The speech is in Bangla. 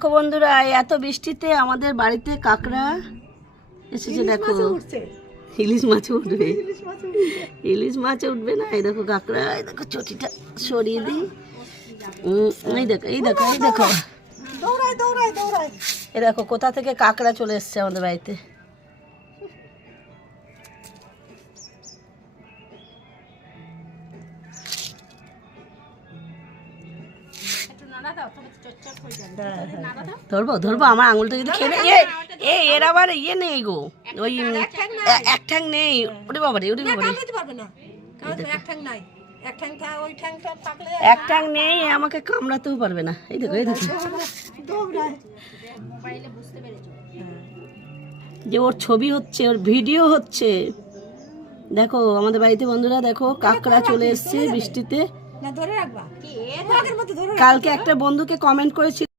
দেখো বন্ধুরা, এত বৃষ্টিতে আমাদের বাড়িতে কাঁকড়া এসেছে। দেখো ইলিশ মাছ উঠবে, ইলিশ মাছ উঠবে না। এই দেখো কাঁকড়া, এই দেখো চটিটা সরিয়ে দিই। এই দেখো এই দেখো এই দেখো, এই দেখো কোথা থেকে কাঁকড়া চলে এসছে আমাদের বাড়িতে। ধরবো ধরবো, আমার আঙুলটা যদি খেয়ে এর আবার ইয়ে নেই গো, ওই এক ঠ্যাং নেই। ওরে বাবারে, ওরে বাবারে, এক ঠ্যাং নেই, আমাকে কামড়াতেও পারবে না। এই দেখো এই দেখো, যে ওর ছবি হচ্ছে, ওর ভিডিও হচ্ছে। দেখো আমাদের বাড়িতে বন্ধুরা, দেখো কাঁকড়া চলে এসছে বৃষ্টিতে। কালকে একটা বন্ধুকে কমেন্ট করেছিল